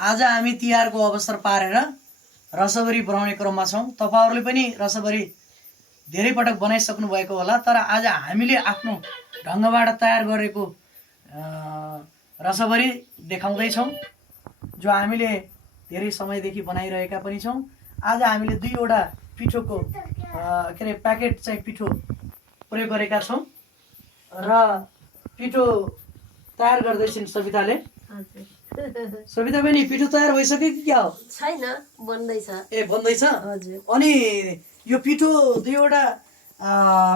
आज हामी तिहारको अवसर पारेर रसभरी बनाउने क्रममा छौँ। तपाईहरुले पनि रसभरी धेरै पटक बनाइसक्नु भएको होला, तर आज हामीले आफ्नो ढङ्गबाट तयार गरेको रसभरी देखाउँदै छौँ, जो हामीले धेरै समयदेखि बनाइरहेका पनि छौँ। आज हामीले दुईवटा पिठोको के अरे प्याकेट चाहिँ पिठो प्रयोग गरेका छौँ र पिठो तयार गर्दैछिन् सविताले। सविता बहिनी, पिठो तयार भइसक्यो कि क्या हो? छैन, बन्दैछ। ए, बन्दैछ? हजुर। अनि यो पिठो दुईवटा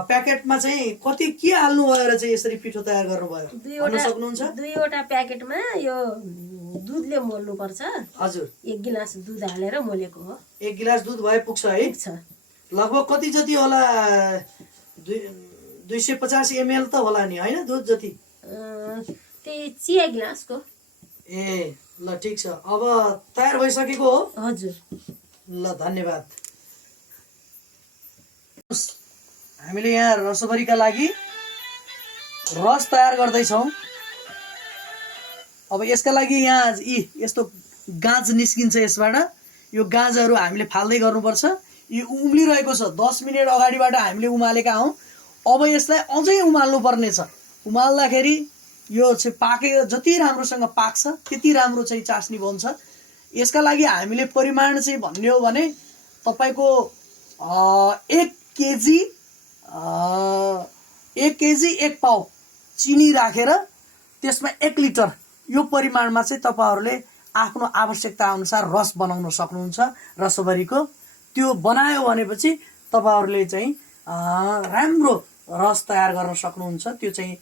प्याकेटमा चाहिँ कति के हाल्नु भयो र चाहिँ यसरी पिठो तयार गर्नुभयो भन्न सक्नुहुन्छ? दुईवटा प्याकेटमा यो दुधले मोल्नु पर्छ। हजुर। 1 गिलास दुध हालेर मोलेको हो। 1 गिलास दुध भए पुग्छ है? पुग्छ। लगभग कति जति होला? 250 ml त होला नि, हैन? दुध जति त्यही चिया गिलासको। ए, ल ठीक छ। अब तयार भइसकेको हो? हजुर। ल, धन्यवाद। हामीले यहाँ रसभरीका लागि रस तयार गर्दैछौँ। अब यसका लागि यहाँ यस्तो गाँज निस्किन्छ यसबाट। यो गाँजहरू हामीले फाल्दै गर्नुपर्छ। यो उम्लिरहेको छ, 10 मिनट अगाडिबाट हामीले उमालेका हौँ। अब यसलाई अझै उमाल्नु पर्ने छ। उमाल्दाखेरि यो चाहिँ पाके जति राम्रोसँग पाक्छ त्यति राम्रो चाहिँ चास्नी बन्छ। यसका लागि हामीले परिमाण चाहिँ भन्ने हो भने तपाईको 1 केजी 1 पाउ चिनी राखेर त्यसमा 1 लिटर यो परिमाणमा चाहिँ तपाईहरुले आफ्नो आवश्यकता अनुसार रस बनाउन सक्नुहुन्छ रसभरीको। त्यो बनायो भनेपछि तपाईहरुले चाहिँ राम्रो रस तयार गर्न सक्नुहुन्छ। त्यो चाहिँ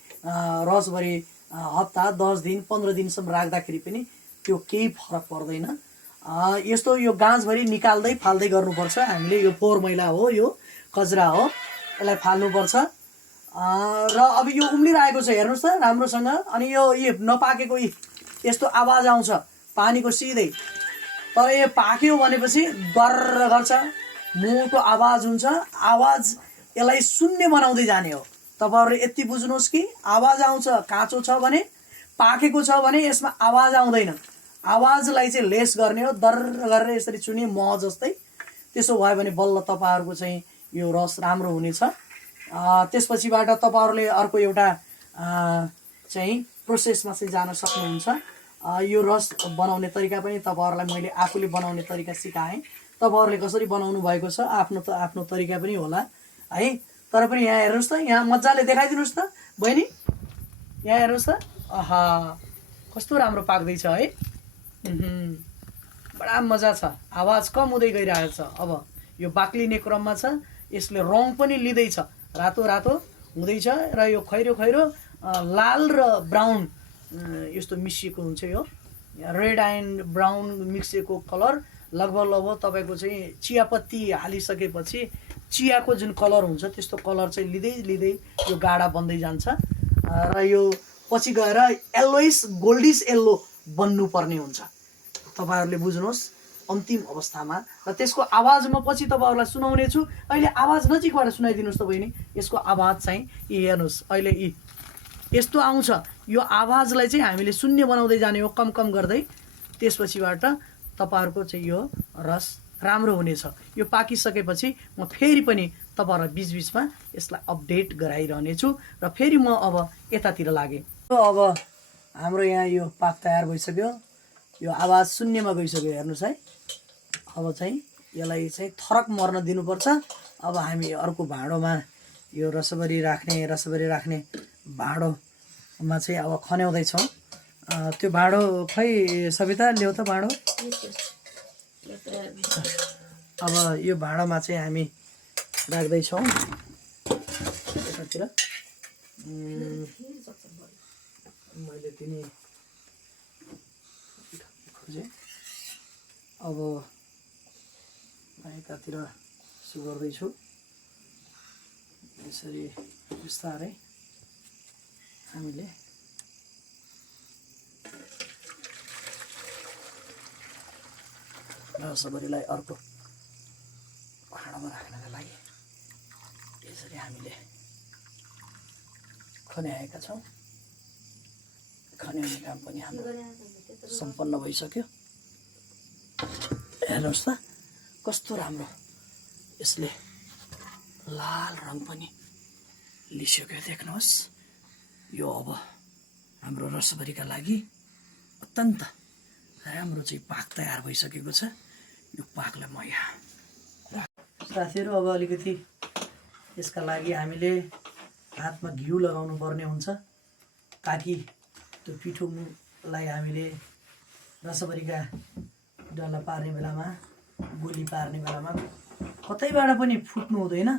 रसभरी हप्ता 10 दिन 15 दिनसम्म राख्दाखेरि पनि त्यो केही फरक पर्दैन। यस्तो यो गाँजभरि निकाल्दै फाल्दै गर्नुपर्छ हामीले। यो फोहोर मैला हो, यो कचरा हो, यसलाई फाल्नुपर्छ। र अब यो उम्लिरहेको छ, हेर्नुहोस् त राम्रोसँग। अनि यो नपाकेको यस्तो आवाज आउँछ पानीको सिधै। तर यो पाक्यो भनेपछि गर्र गर्छ, मोटो आवाज हुन्छ। आवाज यसलाई शून्य बनाउँदै जाने हो। तपाईहरुले यति बुझ्नुहोस् कि आवाज आउँछ, काँचो छ भने, पाकेको छ भने यसमा आवाज आउँदैन। आवाजलाई चाहिँ लेस गर्ने हो, दर्र गरेर यसरी चुने मह जस्तै। त्यसो भयो भने बल्ल तपाईहरुको चाहिँ यो रस राम्रो हुनेछ। त्यसपछिबाट तपाईहरुले अर्को एउटा चाहिँ प्रोसेसमा चाहिँ जान सक्नुहुन्छ। यो रस बनाउने तरिका पनि तपाईहरुलाई मैले आफूले बनाउने तरिका सिकाएँ। तपाईहरुले कसरी बनाउनु भएको छ आफ्नो तरिका पनि होला है। तर पनि यहाँ हेर्नुहोस् त, यहाँ मजाले देखाइदिनुहोस् त बहिनी, यहाँ हेर्नुहोस् त। आहा, कस्तो राम्रो पाक्दैछ है। बडा मजा छ। आवाज कम हुँदै गइरहेको छ। अब यो बाक्लिने क्रममा छ। यसले रङ पनि लिँदैछ, रातो रातो हुँदैछ र यो खैरो खैरो लाल र ब्राउन यस्तो मिसिएको हुन्छ। यो रेड एन्ड ब्राउन मिक्सिएको कलर लगभग तपाईको चाहिँ चियापत्ती हालिसकेपछि चियाको जुन कलर हुन्छ त्यस्तो कलर चाहिँ लिँदै लिँदै यो गाढा बन्दै जान्छ र यो पछि गएर येल्लोइस गोल्डिस येल्लो बन्नु पर्ने हुन्छ। तपाईहरुले बुझ्नुहोस् अन्तिम अवस्थामा। र त्यसको आवाज म पछि तपाईहरुलाई सुनाउने छु। अहिले आवाज नजिकबाट सुनाइदिनुहोस् त बहिनी। यसको आवाज चाहिँ हेर्नुहोस्, अहिले यस्तो आउँछ। यो आवाजलाई चाहिँ हामीले शून्य बनाउँदै जाने हो, कम कम गर्दै। त्यसपछिबाट तपाईहरुको चाहिँ यो रस राम्रो हुनेछ। यो पाकिसकेपछि म फेरि पनि तपाईहरुलाई बीचबीचमा यसलाई अपडेट गराइरहनेछु र फेरि म अब यतातिर लागेँ। अब हाम्रो यहाँ यो पाक तयार भइसक्यो। यो आवाज शून्यमा गइसक्यो, हेर्नुहोस् है। अब चाहिँ यसलाई चाहिँ थरक मर्न दिनुपर्छ। अब हामी अर्को भाँडोमा यो रसभरी राख्ने भाँडोमा चाहिँ अब खन्याउँदैछौँ। त्यो भाँडो खै सविता ल्याउ त भाँडो। अब यो भाँडोमा चाहिँ हामी राख्दैछौँ यतातिर। मैले तिनी खोजेँ। अब यतातिर यसो गर्दैछु, यसरी बिस्तारै हामीले रसभरीलाई अर्को भाँडामा राख्नका लागि यसरी हामीले खन्याएका छौँ। खन्याउने काम पनि हाम्रो सम्पन्न भइसक्यो। हेर्नुहोस् त कस्तो राम्रो यसले लाल रङ पनि लिइसक्यो देख्नुहोस्। यो अब हाम्रो रसभरीका लागि अत्यन्त राम्रो चाहिँ पाक तयार भइसकेको छ। यो पाकलाई म यहाँ साथीहरू अब अलिकति यसका लागि हामीले हातमा घिउ लगाउनु पर्ने हुन्छ ताकि त्यो पिठोलाई हामीले रसभरीका डल्ला पार्ने बेलामा गोली पार्ने बेलामा कतैबाट पनि फुट्नु हुँदैन।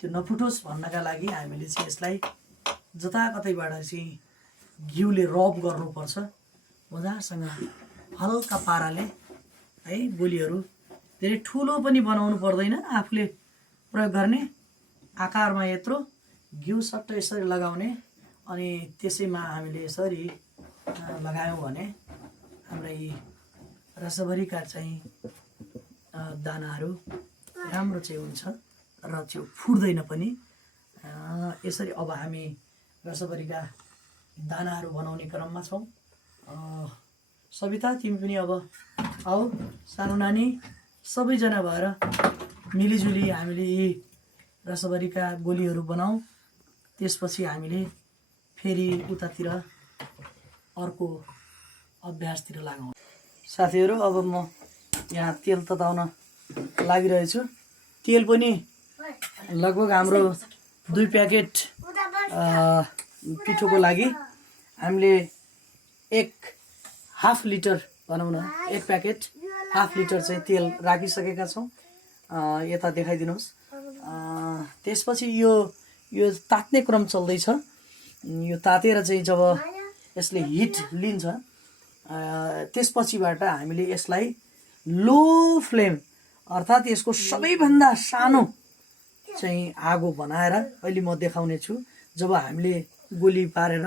त्यो नफुटोस् भन्नका लागि हामीले चाहिँ यसलाई जताकतैबाट चाहिँ घिउले रब गर्नुपर्छ मजासँग हल्का पाराले है। गोलीहरू धेरै ठुलो पनि बनाउनु पर्दैन, आफूले प्रयोग गर्ने आकारमा यत्रो घिउ सट्ट यसरी लगाउने अनि त्यसैमा हामीले यसरी लगायौँ भने हाम्रा यी रसभरीका चाहिँ दानाहरू राम्रो चाहिँ हुन्छ र त्यो फुट्दैन पनि। यसरी अब हामी रसभरीका दानाहरू बनाउने क्रममा छौँ। सविता तिमी पनि अब आऊ, सानो नानी सबैजना भएर मिलिजुली हामीले यी रसभरीका गोलीहरू बनाऊ। त्यसपछि हामीले फेरि उतातिर अर्को अभ्यासतिर लागौँ। साथीहरू अब म यहाँ तेल तताउन लागिरहेछु। तेल पनि लगभग हाम्रो 2 प्याकेट पिठोको लागि हामीले 1/2 लिटर भनौँ न, 1 प्याकेट 1/2 लिटर चाहिँ तेल राखिसकेका छौँ। यता देखाइदिनुहोस्। त्यसपछि यो तात्ने क्रम चल्दैछ। यो तातेर चाहिँ जब यसले हिट लिन्छ त्यसपछिबाट हामीले यसलाई लो फ्लेम अर्थात् यसको सबैभन्दा सानो चाहिँ आगो बनाएर अहिले म देखाउने छु। जब हामीले गोली पारेर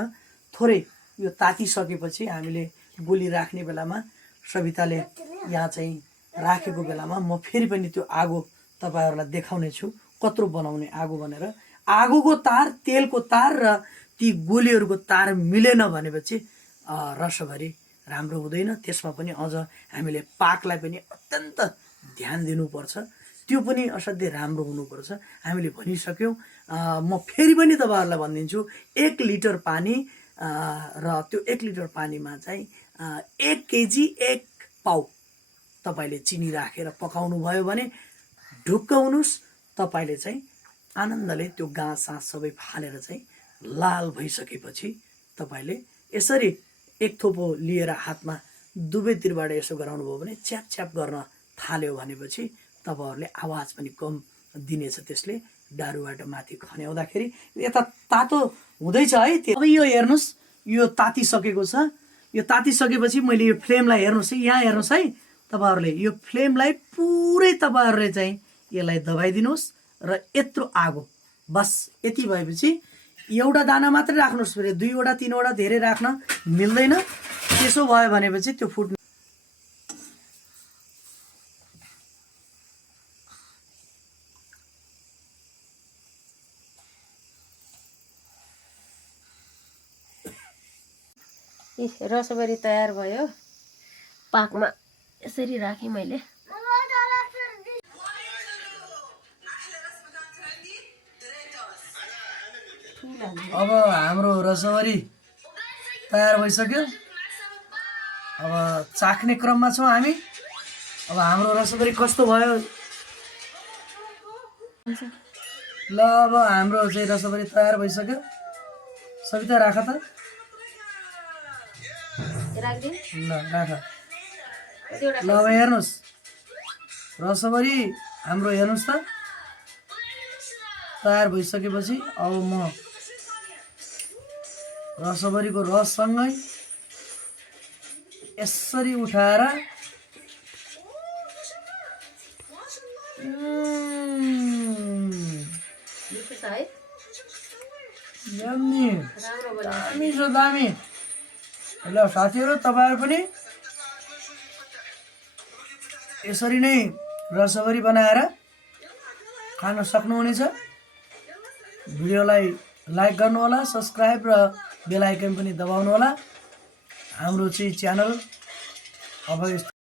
थोरै यो तातिसकेपछि हामीले गोली राख्ने बेलामा सविताले यहाँ चाहिँ राखेको बेलामा म फेरि पनि त्यो आगो तपाईँहरूलाई देखाउने छु कत्रो बनाउने आगो भनेर। आगोको तार, तेलको तार र ती गोलीहरूको तार मिलेन भनेपछि रसभरी राम्रो हुँदैन। त्यसमा पनि अझ हामीले पाकलाई पनि अत्यन्त ध्यान दिनुपर्छ, त्यो पनि असाध्यै राम्रो हुनुपर्छ। हामीले भनिसक्यौँ। म फेरि पनि तपाईँहरूलाई भनिदिन्छु 1 लिटर पानी र त्यो 1 लिटर पानीमा चाहिँ 1 केजी 1 पाउ तपाईँले चिनी राखेर पकाउनु भयो भने ढुक्क हुनुहोस्। तपाईँले चाहिँ आनन्दले त्यो गाँस सास सबै फालेर चाहिँ लाल भइसकेपछि तपाईँले यसरी एक थोपो लिएर हातमा दुवैतिरबाट यसो गराउनु भयो भने च्याप च्याप गर्न थाल्यो भनेपछि तपाईँहरूले आवाज पनि कम दिनेछ। त्यसले डारूबाट माथि खन्याउँदाखेरि यता तातो हुँदैछ है। अब यो हेर्नुहोस्, यो तातिसकेको छ। यो तातिसकेपछि मैले यो फ्लेमलाई हेर्नुहोस् है, यहाँ हेर्नुहोस् है तपाईँहरूले। यो फ्लेमलाई पुरै तपाईँहरूले चाहिँ यसलाई दबाइदिनुहोस् र यत्रो आगो बस यति भएपछि एउटा दाना मात्रै राख्नुहोस्। फेरि 2वटा 3वटा धेरै राख्न मिल्दैन। त्यसो भयो भनेपछि त्यो फुट्नु। रसभरी तयार भयो। पाकमा यसरी राखेँ मैले। अब हाम्रो रसभरी तयार भइसक्यो। अब चाख्ने क्रममा छौँ हामी। अब हाम्रो रसभरी कस्तो भयो ल। अब हाम्रो चाहिँ रसभरी तयार भइसक्यो। सविता राख त, ल राख। ल अब हेर्नुहोस् रसभरी हाम्रो, हेर्नुहोस् त तयार भइसकेपछि अब म रसभरीको रससँगै यसरी उठाएर दामी छ दामी। ल साथीहरू तपाईँहरू पनि यसरी नै रसभरी बनाएर खान सक्नुहुनेछ। भिडियोलाई लाइक गर्नुहोला, सब्सक्राइब र बेल आइकन पनि दबाउनुहोला। हाम्रो चाहिँ च्यानल अब